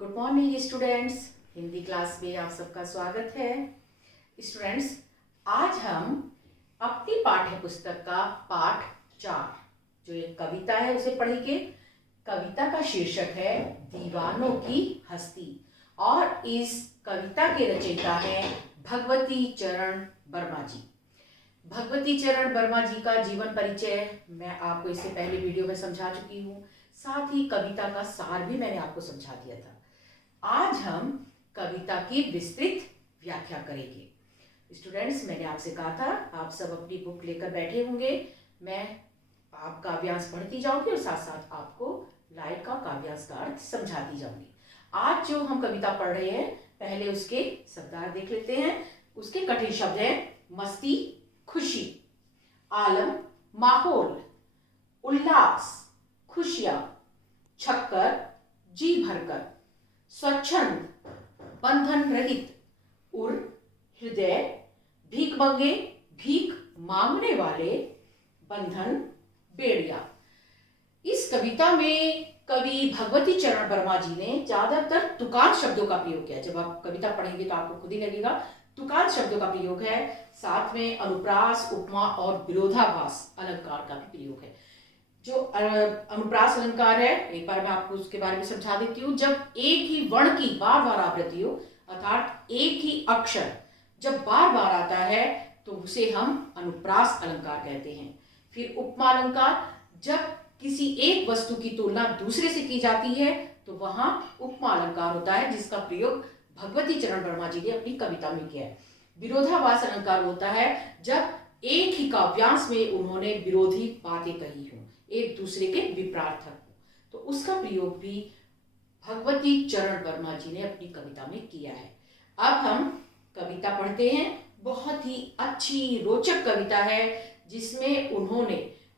Good morning students. Hindi class में आप सबका स्वागत है। स्टूडेंट्स, आज हम अपनी पाठ्य पुस्तक का पाठ 4 जो एक कविता है उसे पढ़ेंगे। कविता का शीर्षक है दीवानों की हस्ती और इस कविता के रचयिता है भगवती चरण वर्मा जी। भगवती चरण वर्मा जी का जीवन परिचय मैं आपको इससे पहले वीडियो में समझा चुकी हूँ, साथ ही कविता का सार भी मैंने आपको समझा दिया था। आज हम कविता की विस्तृत व्याख्या करेंगे। स्टूडेंट्स, मैंने आपसे कहा था आप सब अपनी बुक लेकर बैठे होंगे। मैं आपका काव्यांश पढ़ती जाऊंगी और साथ साथ आपको लाइव का काव्यांश का अर्थ समझाती जाऊंगी। आज जो हम कविता पढ़ रहे हैं, पहले उसके शब्दार्थ देख लेते हैं। उसके कठिन शब्द हैं मस्ती, खुशी, आलम, माहौल, उल्लास, खुशियां, छक्कर, जी भरकर, स्वच्छंद, बंधन रहित, उर, हृदय, भीख मंगे, भीख मांगने वाले, बंधन, बेड़िया। इस कविता में कवि भगवती चरण वर्मा जी ने ज्यादातर तुकांत शब्दों का प्रयोग किया। जब आप कविता पढ़ेंगे तो आपको खुद ही लगेगा तुकांत शब्दों का प्रयोग है। साथ में अनुप्रास, उपमा और विरोधाभास अलंकार का भी प्रयोग है। जो अनुप्रास अलंकार है, एक बार मैं आपको उसके बारे में समझा देती हूँ। जब एक ही वर्ण की बार बार आवृत्ति हो, अर्थात एक ही अक्षर जब बार बार आता है तो उसे हम अनुप्रास अलंकार कहते हैं। फिर उपमा अलंकार, जब किसी एक वस्तु की तुलना दूसरे से की जाती है तो वहां उपमा अलंकार होता है, जिसका प्रयोग भगवती चरण वर्मा जी ने अपनी कविता में किया है। विरोधाभास अलंकार होता है जब एक ही काव्यांश में उन्होंने विरोधी बातें कही हो, एक दूसरे के विपरीत हो, तो उसका प्रयोग भी भगवती चरण वर्मा जी ने अपनी कविता में किया है। अब हम कविता पढ़ते हैं। बहुत ही अच्छी रोचक कविता है, जिसमें उन्होंने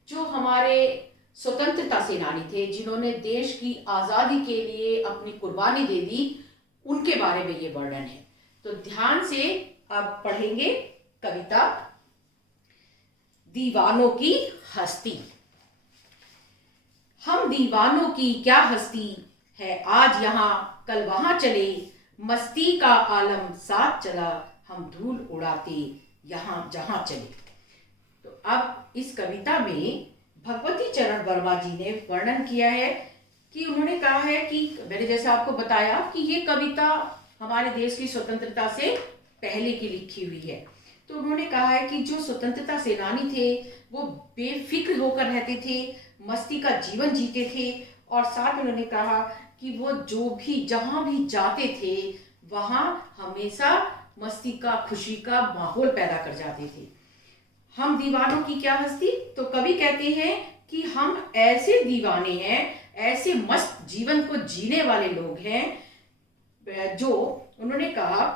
जो हमारे स्वतंत्रता सेनानी थे, जिन्होंने देश की आजादी के लिए अपनी कुर्बानी दे दी, उनके बारे में ये वर्णन है। तो ध्यान से आप पढ़ेंगे कविता दीवानों की हस्ती। हम दीवानों की क्या हस्ती है, आज यहाँ कल वहां चले, मस्ती का आलम साथ चला, हम धूल उड़ाते यहाँ जहां चले। तो अब इस कविता में भगवती चरण वर्मा जी ने वर्णन किया है कि उन्होंने कहा है कि मैंने जैसे आपको बताया कि ये कविता हमारे देश की स्वतंत्रता से पहले की लिखी हुई है। तो उन्होंने कहा है कि जो स्वतंत्रता सेनानी थे वो बेफिक्र होकर रहते थे, मस्ती का जीवन जीते थे, और साथ में उन्होंने कहा कि वो जो भी जहां भी जाते थे वहां हमेशा मस्ती का, खुशी का माहौल पैदा कर जाते थे। हम दीवानों की क्या हस्ती, तो कवि कहते हैं कि हम ऐसे दीवाने हैं, ऐसे मस्त जीवन को जीने वाले लोग हैं। जो उन्होंने कहा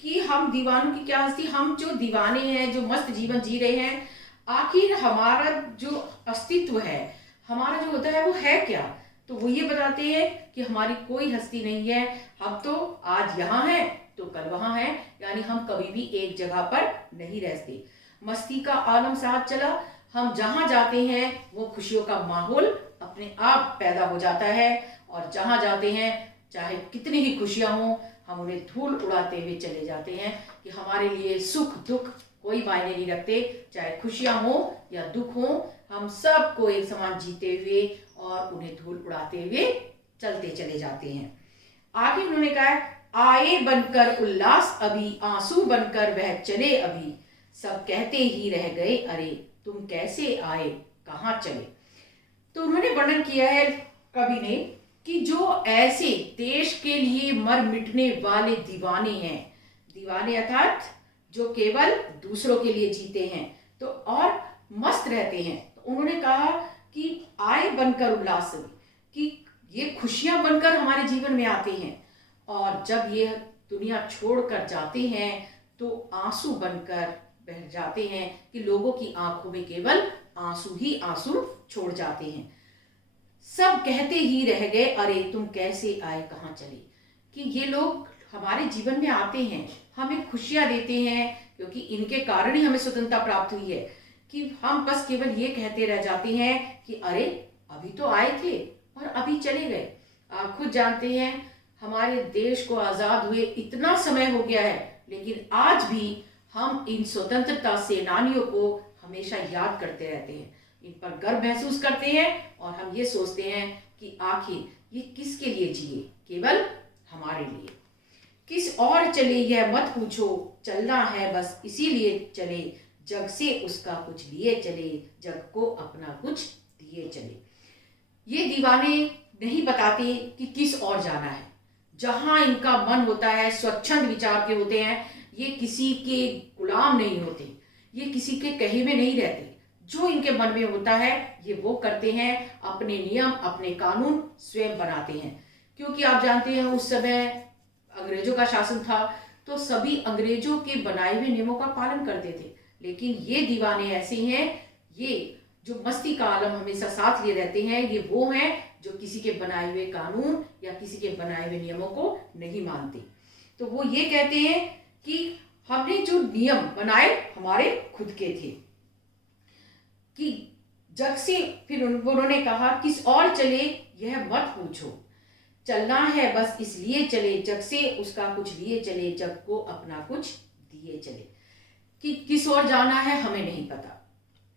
कि हम दीवानों की क्या हस्ती, हम जो दीवाने हैं, जो मस्त जीवन जी रहे हैं, आखिर हमारा जो अस्तित्व है, हमारा जो होता है वो है क्या। तो वो ये बताते हैं कि हमारी कोई हस्ती नहीं है, हम तो आज यहाँ हैं तो कल वहां हैं, यानी हम कभी भी एक जगह पर नहीं रहते। मस्ती का आलम साथ चला, हम जहां जाते हैं वो खुशियों का माहौल अपने आप पैदा हो जाता है, और जहां जाते हैं चाहे कितनी ही खुशियां हों, हम उन्हें धूल उड़ाते हुए चले जाते हैं। कि हमारे लिए सुख दुख कोई मायने नहीं रखते, चाहे खुशियां हो या दुख हो, हम सबको एक समान जीते हुए और उन्हें धूल उड़ाते हुए चलते चले जाते हैं। आगे उन्होंने कहा, आए बनकर उल्लास अभी, आंसू बनकर वह चले अभी, सब कहते ही रह गए अरे, तुम कैसे आए कहाँ चले। तो उन्होंने वर्णन किया है कवि ने कि जो ऐसे देश के लिए मर मिटने वाले दीवाने हैं, दीवाने अर्थात जो केवल दूसरों के लिए जीते हैं तो और मस्त रहते हैं, तो उन्होंने कहा कि आए बनकर उल्लास, कि ये खुशियां बनकर हमारे जीवन में आते हैं, और जब ये दुनिया छोड़कर जाते हैं तो आंसू बनकर बह जाते हैं, कि लोगों की आंखों में केवल आंसू ही आंसू छोड़ जाते हैं। सब कहते ही रह गए अरे, तुम कैसे आए कहाँ चले। कि ये लोग हमारे जीवन में आते हैं, हमें खुशियां देते हैं, क्योंकि इनके कारण ही हमें स्वतंत्रता प्राप्त हुई है, कि हम बस केवल ये कहते रह जाते हैं कि अरे अभी तो आए थे और अभी चले गए। आप खुद जानते हैं हमारे देश को आज़ाद हुए इतना समय हो गया है, लेकिन आज भी हम इन स्वतंत्रता सेनानियों को हमेशा याद करते रहते हैं, इन पर गर्व महसूस करते हैं और हम ये सोचते हैं कि आखिर ये किसके लिए जिए, केवल हमारे लिए। किस और चले यह मत पूछो, चलना है बस इसीलिए चले, जग से उसका कुछ लिए चले, जग को अपना कुछ दिए चले। ये दीवाने नहीं बताते कि किस और जाना है। जहां इनका मन होता है, स्वच्छंद विचार के होते हैं, ये किसी के गुलाम नहीं होते, ये किसी के कहे में नहीं रहते। जो इनके मन में होता है ये वो करते हैं, अपने नियम अपने कानून स्वयं बनाते हैं। क्योंकि आप जानते हैं उस समय अंग्रेजों का शासन था, तो सभी अंग्रेजों के बनाए हुए नियमों का पालन करते थे। लेकिन ये दीवाने ऐसे हैं, ये जो मस्ती का आलम हमेशा साथ लिए रहते हैं, ये वो हैं जो किसी के बनाए हुए कानून या किसी के बनाए हुए नियमों को नहीं मानते। तो वो ये कहते हैं कि हमने जो नियम बनाए हमारे खुद के थे, कि जग से, फिर उन्होंने कहा किस और चले यह मत पूछो, चलना है बस इसलिए चले, जग से उसका कुछ लिए चले, जग को अपना कुछ दिए चले। कि किस और जाना है हमें नहीं पता,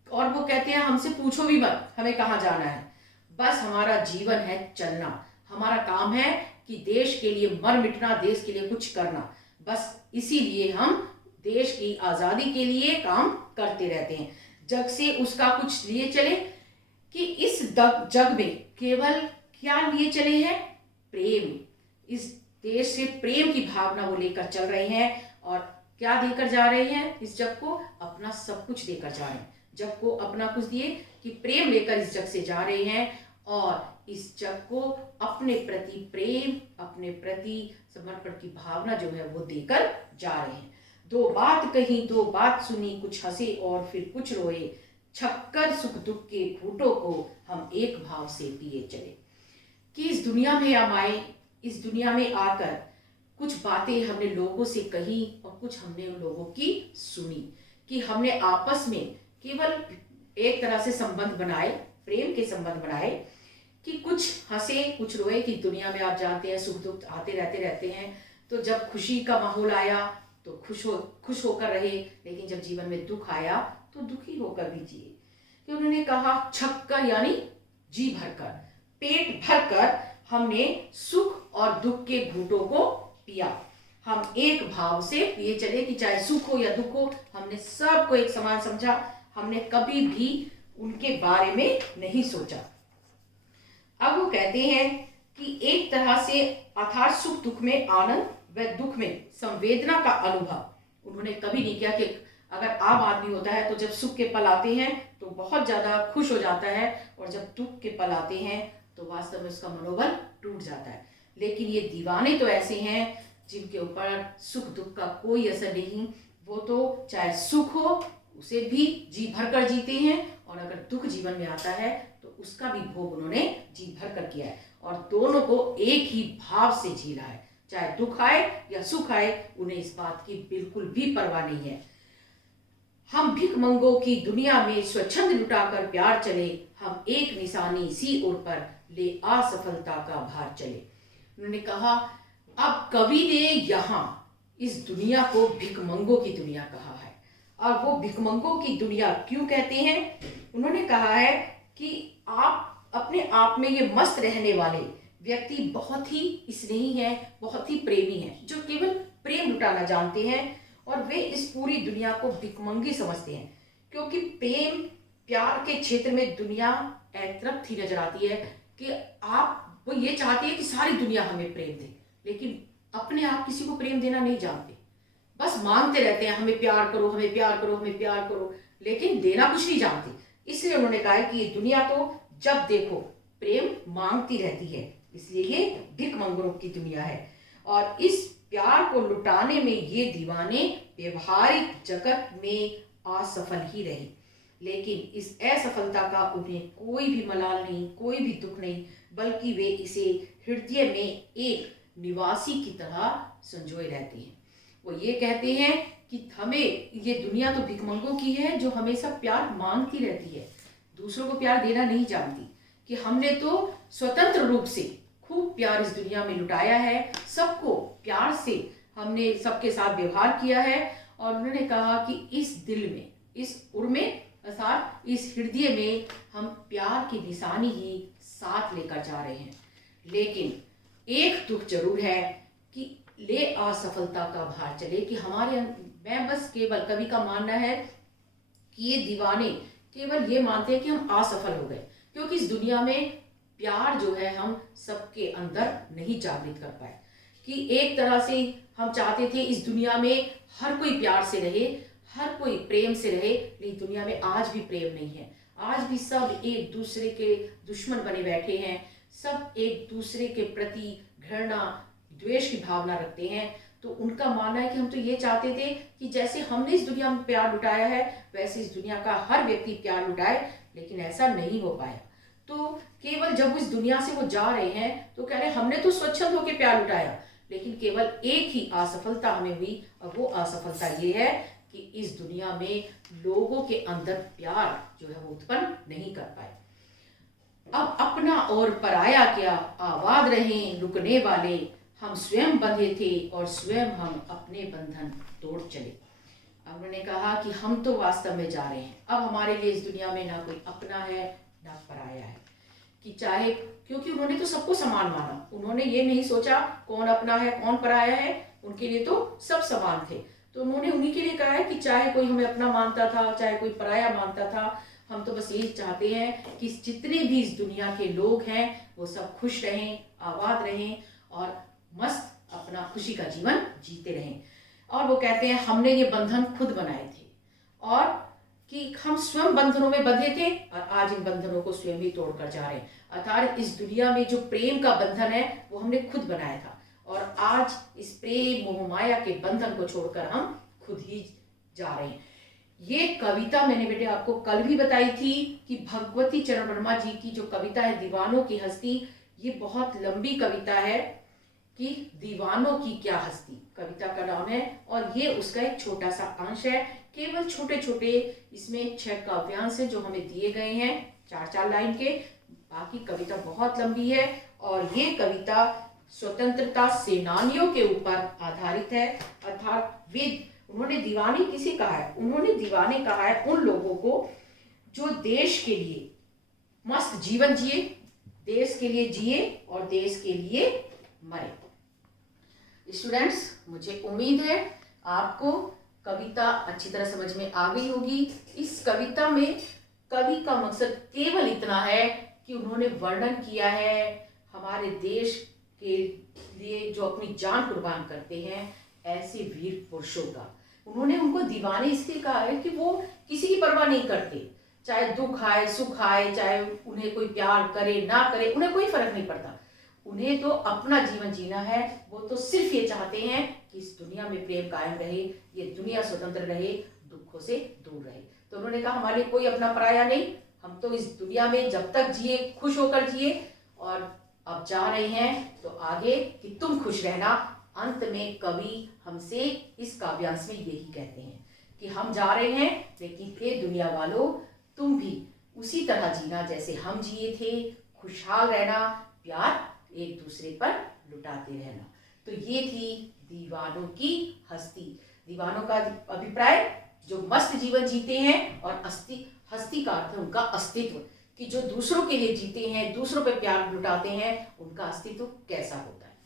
और वो कहते हैं हमसे पूछो भी मत हमें कहाँ जाना है, बस हमारा जीवन है चलना, हमारा काम है कि देश के लिए मर मिटना, देश के लिए कुछ करना। बस इसीलिए हम देश की आज़ादी के लिए काम करते रहते हैं। जग से उसका कुछ लिए चले, कि इस जग में केवल क्या लिए चले हैं, प्रेम। इस देश से प्रेम की भावना वो लेकर चल रहे हैं, और क्या देकर जा रहे हैं इस जग को, अपना सब कुछ देकर जा रहे हैं। जग को अपना कुछ दिए, कि प्रेम लेकर इस जग से जा रहे हैं, और इस जग को अपने प्रति प्रेम, अपने प्रति समर्पण की भावना जो है वो देकर जा रहे हैं। दो बात कही दो बात सुनी, कुछ हंसे और फिर कुछ रोए, छक्कर सुख दुख के घूंटों को हम एक भाव से पिए चले। कि इस दुनिया में हम आए, इस दुनिया में आकर कुछ बातें हमने लोगों से कही और कुछ हमने उन लोगों की सुनी, कि हमने आपस में केवल एक तरह से संबंध बनाए, प्रेम के संबंध बनाए, कि कुछ हंसे कुछ रोए। कि दुनिया में आप जानते हैं सुख दुख आते रहते हैं, तो जब खुशी का माहौल आया तो खुश होकर रहे, लेकिन जब जीवन में दुख आया तो दुखी होकर भी जिए। कि उन्होंने कहा छक्कर यानी जी भरकर, पेट भरकर हमने सुख और दुख के घूंटों को पिया। हम एक भाव से पिए चले, कि चाहे सुख हो या दुख हो, हमने सबको एक समान समझा, हमने कभी भी उनके बारे में नहीं सोचा। अब वो कहते हैं कि एक तरह से अर्थात सुख दुख में आनंद व दुख में संवेदना का अनुभव उन्होंने कभी नहीं किया। कि अगर आम आदमी होता है तो जब सुख के पल आते हैं तो बहुत ज़्यादा खुश हो जाता है, और जब दुख के पल आते हैं तो वास्तव में उसका मनोबल टूट जाता है। लेकिन ये दीवाने तो ऐसे हैं जिनके ऊपर सुख दुख का कोई असर नहीं, वो तो चाहे सुख हो उसे भी जी भर कर जीते हैं, और अगर दुख जीवन में आता है तो उसका भी भोग उन्होंने जी भर कर किया है, और दोनों को एक ही भाव से झेला है। चाहे दुख आए या सुख आए, उन्हें इस बात की बिल्कुल भी परवाह नहीं है। हम भिखमंगों की दुनिया में स्वच्छंद लुटाकर प्यार चले, हम एक निशानी सी ओर पर ले असफलता का भार चले। उन्होंने कहा अब कवि ने यहाँ इस दुनिया को भिखमंगों की दुनिया कहा है। और वो भिखमंगों की दुनिया क्यों कहते हैं? उन्होंने कहा है कि आप अपने आप में ये मस्त रहने वाले व्यक्ति बहुत ही स्नेही हैं, बहुत ही प्रेमी हैं, जो केवल प्रेम लुटाना जानते हैं, और वे इस पूरी दुनिया को भिखमंगी समझते हैं। क्योंकि प्रेम प्यार के क्षेत्र में दुनिया एक तरफ थी नजर आती है, कि वो ये चाहती है कि सारी दुनिया हमें प्रेम दे, लेकिन अपने आप किसी को प्रेम देना नहीं जानते। बस मांगते रहते हैं हमें प्यार करो, हमें प्यार करो, हमें प्यार करो, लेकिन देना कुछ नहीं जानते। इसलिए उन्होंने कहा है कि ये दुनिया तो जब देखो प्रेम मांगती रहती है, इसलिए ये भिखमंगों की दुनिया है। और इस प्यार को लुटाने में ये दीवाने व्यवहारिक जगत में असफल ही रहे, लेकिन इस असफलता का उन्हें कोई भी मलाल नहीं, कोई भी दुख नहीं, बल्कि वे इसे हृदय में एक निवासी की तरह संजोए रहते हैं। वो ये कहते हैं कि हमें ये दुनिया तो भिखमंगों की है जो हमेशा प्यार मांगती रहती है, दूसरों को प्यार देना नहीं जानती, कि हमने तो स्वतंत्र रूप से खूब प्यार इस दुनिया में लुटाया है, सबको प्यार से हमने सबके साथ व्यवहार किया है। और उन्होंने कहा कि इस दिल में, इस उर में अर्थात इस हृदय में हम प्यार की निशानी ही साथ लेकर जा रहे हैं। लेकिन एक दुख जरूर है कि ले असफलता का भार चले, कि हमारे मैं बस केवल कवि का मानना है कि ये दीवाने केवल ये मानते हैं कि हम असफल हो गए, क्योंकि इस दुनिया में प्यार जो है हम सबके अंदर नहीं जागृत कर पाए। कि एक तरह से हम चाहते थे इस दुनिया में हर कोई प्यार से रहे, हर कोई प्रेम से रहे, लेकिन दुनिया में आज भी प्रेम नहीं है। आज भी सब एक दूसरे के दुश्मन बने बैठे हैं, सब एक दूसरे के प्रति घृणा द्वेष की भावना रखते हैं। तो उनका मानना है कि हम तो ये चाहते थे कि जैसे हमने इस दुनिया में प्यार लुटाया है वैसे इस दुनिया का हर व्यक्ति प्यार लुटाए, लेकिन ऐसा नहीं हो पाया। तो केवल जब इस दुनिया से वो जा रहे हैं तो कह रहे हैं हमने तो स्वच्छंद होकर प्यार लुटाया, लेकिन केवल एक ही असफलता हमें हुई, और वो असफलता ये है कि इस दुनिया में लोगों के अंदर प्यार जो है वो उत्पन्न नहीं कर पाए। अब अपना और पराया क्या, आबाद रहें रुकने वाले, हम स्वयं बंधे थे और स्वयं हम अपने बंधन तोड़ चले। अब उन्होंने कहा कि हम तो वास्तव में जा रहे हैं, अब हमारे लिए इस दुनिया में ना कोई अपना है ना पराया है। कि चाहे, क्योंकि उन्होंने तो सबको समान माना, उन्होंने ये नहीं सोचा कौन अपना है कौन पराया है, उनके लिए तो सब समान थे। तो उन्होंने उन्हीं के लिए कहा है कि चाहे कोई हमें अपना मानता था चाहे कोई पराया मानता था, हम तो बस यही चाहते हैं कि जितने भी इस दुनिया के लोग हैं वो सब खुश रहें, आबाद रहें और मस्त अपना खुशी का जीवन जीते रहें। और वो कहते हैं हमने ये बंधन खुद बनाए थे, और कि हम स्वयं बंधनों में बंधे थे और आज इन बंधनों को स्वयं ही तोड़कर जा रहे हैं। अर्थात इस दुनिया में जो प्रेम का बंधन है वो हमने खुद बनाया था, और आज इस प्रेम मोह माया के बंधन को छोड़कर हम खुद ही जा रहे हैं। ये कविता मैंने बेटे आपको कल भी बताई थी कि भगवती चरण वर्मा जी की जो कविता है दीवानों की हस्ती, ये बहुत लंबी कविता है कि दीवानों की क्या हस्ती कविता का नाम है, और ये उसका एक छोटा सा अंश है। केवल छोटे छोटे इसमें 6 काव्यांश हैं जो हमें दिए गए हैं 4-4 लाइन के, बाकी कविता बहुत लंबी है। और ये कविता स्वतंत्रता सेनानियों के ऊपर आधारित है, अर्थात उन्होंने दीवानी किसे कहा है, उन्होंने दीवाने कहा है उन लोगों को जो देश के लिए मस्त जीवन जिए, देश के लिए जिए और देश के लिए मरे। स्टूडेंट्स, मुझे उम्मीद है आपको कविता अच्छी तरह समझ में आ गई होगी। इस कविता में कवि का मकसद केवल इतना है कि उन्होंने वर्णन किया है हमारे देश के लिए जो अपनी जान कुर्बान करते हैं ऐसे वीर पुरुषों का। उन्होंने उनको दीवाने इसलिए कहा है कि वो किसी की परवाह नहीं करते, चाहे दुख आए सुख आए, चाहे उन्हें कोई प्यार करे ना करे, उन्हें कोई फर्क नहीं पड़ता। उन्हें तो अपना जीवन जीना है, वो तो सिर्फ ये चाहते हैं कि इस दुनिया में प्रेम कायम रहे, ये दुनिया स्वतंत्र रहे, दुखों से दूर रहे। तो उन्होंने कहा हमारे कोई अपना पराया नहीं, हम तो इस दुनिया में जब तक जिए खुश होकर जिए, और अब जा रहे हैं तो आगे कि तुम खुश रहना। अंत में कवि हमसे इस काव्यांश में यही कहते हैं कि हम जा रहे हैं, लेकिन हे दुनिया वालों तुम भी उसी तरह जीना जैसे हम जिए थे, खुशहाल रहना, प्यार एक दूसरे पर लुटाते रहना। तो ये थी दीवानों की हस्ती। दीवानों का अभिप्राय जो मस्त जीवन जीते हैं, और हस्ती का अर्थ है उनका अस्तित्व, कि जो दूसरों के लिए जीते हैं, दूसरों पर प्यार लुटाते हैं, उनका अस्तित्व कैसा होता है।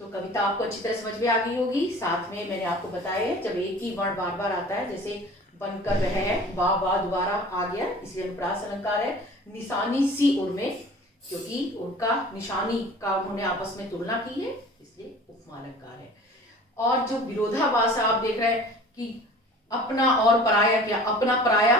तो कविता आपको अच्छी तरह समझ में आ गई होगी। साथ में मैंने आपको बताया है जब एक ही वर्ण बार बार आता है, जैसे बनकर वह है, वाह दोबारा आ गया, इसलिए अनुप्रास अलंकार है। निशानी सी उर में, क्योंकि उनका निशानी का उन्होंने आपस में तुलना की है, इसलिए उपमा अलंकार है। और जो विरोधाभास आप देख रहे हैं कि अपना और पराया क्या, अपना पराया,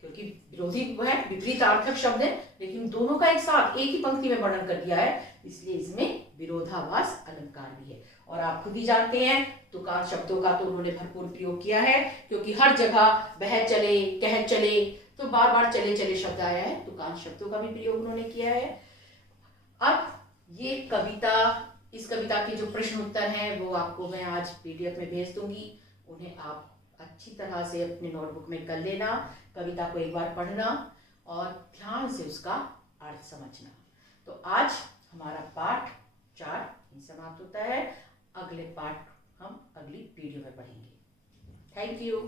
क्योंकि विरोधी है, विपरीतार्थक शब्द है, लेकिन दोनों का एक साथ एक ही पंक्ति में वर्णन कर दिया है, इसलिए इसमें विरोधाभास अलंकार भी है। और आप खुद ही जानते हैं तुकार शब्दों का तो उन्होंने भरपूर प्रयोग किया है, क्योंकि हर जगह बह चले कह चले तो बार बार चले चले शब्द आया है, तुकार शब्दों का भी प्रयोग उन्होंने किया है। अब ये कविता, इस कविता के जो प्रश्न उत्तर हैं वो आपको मैं आज PDF में भेज दूंगी, उन्हें आप अच्छी तरह से अपने नोटबुक में कर लेना, कविता को एक बार पढ़ना और ध्यान से उसका अर्थ समझना। तो आज हमारा पाठ थैंक यू।